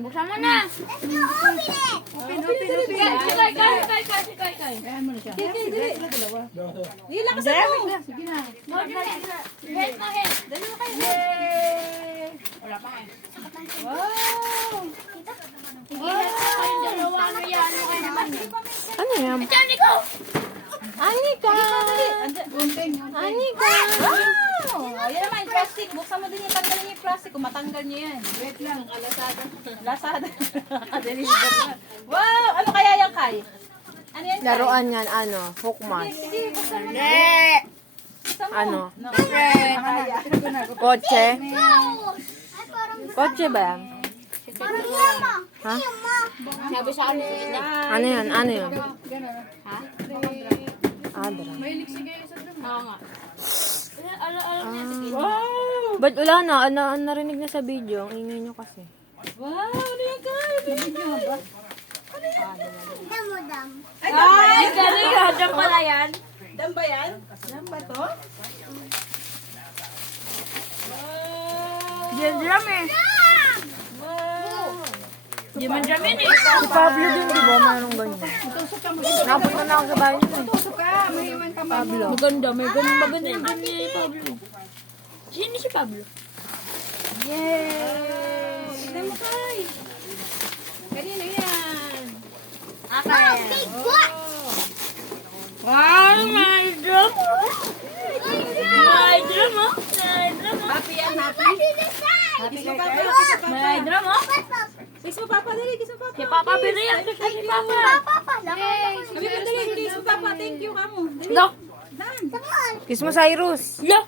Buksan mo na. Open. Kay. Ayan mo na siya. Hindi lang kasi mo. Sige na. Head mo, head. Dalawa kayo. Yay! Wala pa eh. Wow. Sige, head mo kayong dalawa. Ano yan? Ano kayo naman? Ano yan? Diyan, ko! Anika! Gunting. Anika! Wow. Ayan naman, yung plastic. Buksan mo din yung tanggalin niyo yung plastic. Kung matanggal niyo yan. Wait lang. Lasada. Deliver na. Wow. Ano kaya yan, Kai? Ano yan, Kai? Laruan yan, ano, hukmas. Sige, buksan mo. Buksan mo. Ano? Kaya. Kotse? Kotse ba yan? Ha? Sabi sa ano yung ina. Ano yan? Ano yun? Ha? Adra. Oo nga. Alam niya. Sige. Wow. Ba't wala na? Ang narinig na sa video. Ang ingay nyo kasi. Wow. Ano yan, Kai? Ay, galing ha. Diyan pala yan. Dam ba yan? Dam ba to? Diyan eh. Wow. Di man dyan eh. Si Pablo din, di ba? Mayroong ganyan. Napunta na ako sa bahay niya. Tusok ka. Mahiwan ka Pablo. Maganda yung ganyan ni Pablo. Sino si Pablo? Yay! Tignan mo, Kai. Kanino yan? Okay. Wow, may drum. May drum oh. May drum oh. Happy yan, happy. Happy mo, Papa. May drum oh. Kiss mo, Papa. Dali, kiss mo, Papa. Si Papa biniyak si Papa. Kami pa dali, kiss mo, Papa. Thank you, kamo. Dali. Lo. Kiss mo, Cyrus. Lo.